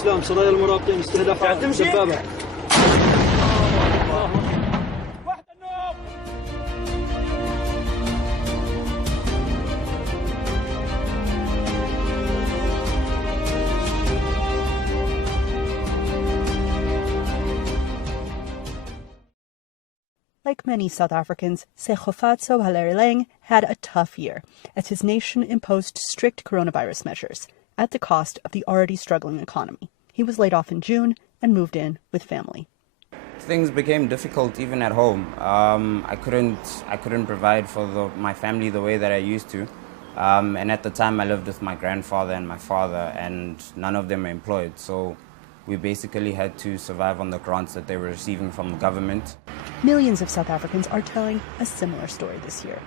الإسلام سرايا المرابطين استهدفت دبابة. Like many South Africans, Sekgofatso Valerleng had a tough year as his nation imposed strict coronavirus measures at the cost of the already struggling economy. He was laid off in June and moved in with family. Things became difficult even at home. I couldn't provide for my family the way that I used to. And at the time I lived with my grandfather and my father, and none of them were employed. So we basically had to survive on the grants that they were receiving from the government. Millions of South Africans are telling a similar story this year.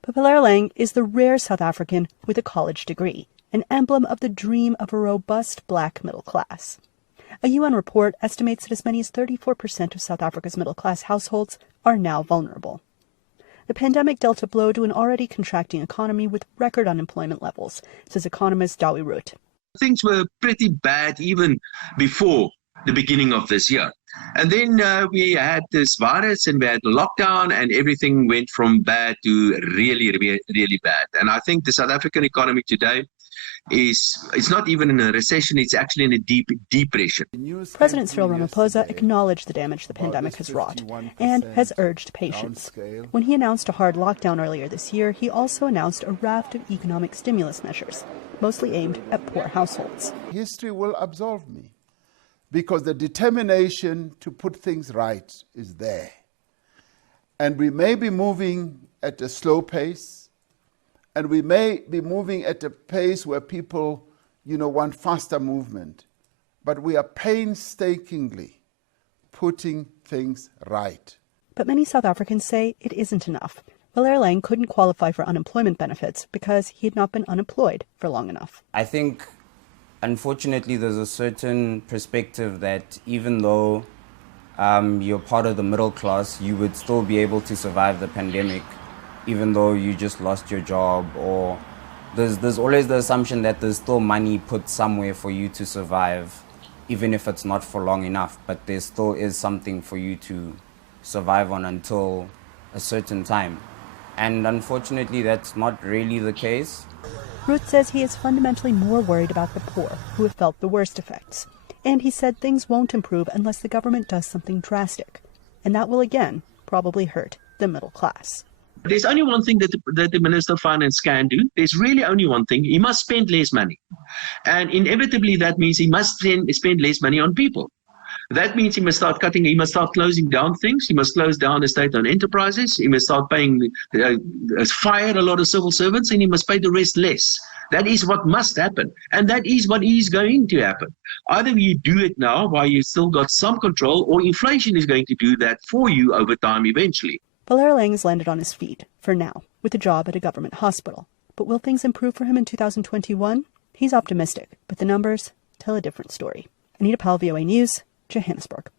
But Valerleng is the rare South African with a college degree, an emblem of the dream of a robust black middle class. A UN report estimates that as many as 34% of South Africa's middle-class households are now vulnerable. The pandemic dealt a blow to an already contracting economy with record unemployment levels, says economist Dawie Root. Things were pretty bad even before the beginning of this year. And then we had this virus and we had the lockdown, and everything went from bad to really, really bad. And I think the South African economy today it's not even in a recession, it's actually in a deep depression. President Cyril Ramaphosa acknowledged the damage the pandemic has wrought and has urged patience. When he announced a hard lockdown earlier this year, he also announced a raft of economic stimulus measures, mostly aimed at poor households. History will absolve me, because the determination to put things right is there. And we may be moving at a slow pace, and we may be moving at a pace where people, want faster movement. But we are painstakingly putting things right. But many South Africans say it isn't enough. Valerleng couldn't qualify for unemployment benefits because he had not been unemployed for long enough. I think, unfortunately, there's a certain perspective that even though you're part of the middle class, you would still be able to survive the pandemic, even though you just lost your job, or there's always the assumption that there's still money put somewhere for you to survive, even if it's not for long enough, but there still is something for you to survive on until a certain time. And unfortunately, that's not really the case. Ruth says he is fundamentally more worried about the poor, who have felt the worst effects. And he said things won't improve unless the government does something drastic. And that will again probably hurt the middle class. There's only one thing that the Minister of Finance can do. There's really only one thing. He must spend less money. And inevitably that means he must spend less money on people. That means he must start cutting, he must start closing down things. He must close down the state-owned enterprises. He must start fire a lot of civil servants, and he must pay the rest less. That is what must happen. And that is what is going to happen. Either you do it now while you've still got some control, or inflation is going to do that for you over time eventually. Valerleng's landed on his feet, for now, with a job at a government hospital. But will things improve for him in 2021? He's optimistic, but the numbers tell a different story. Anita Powell, VOA News, Johannesburg.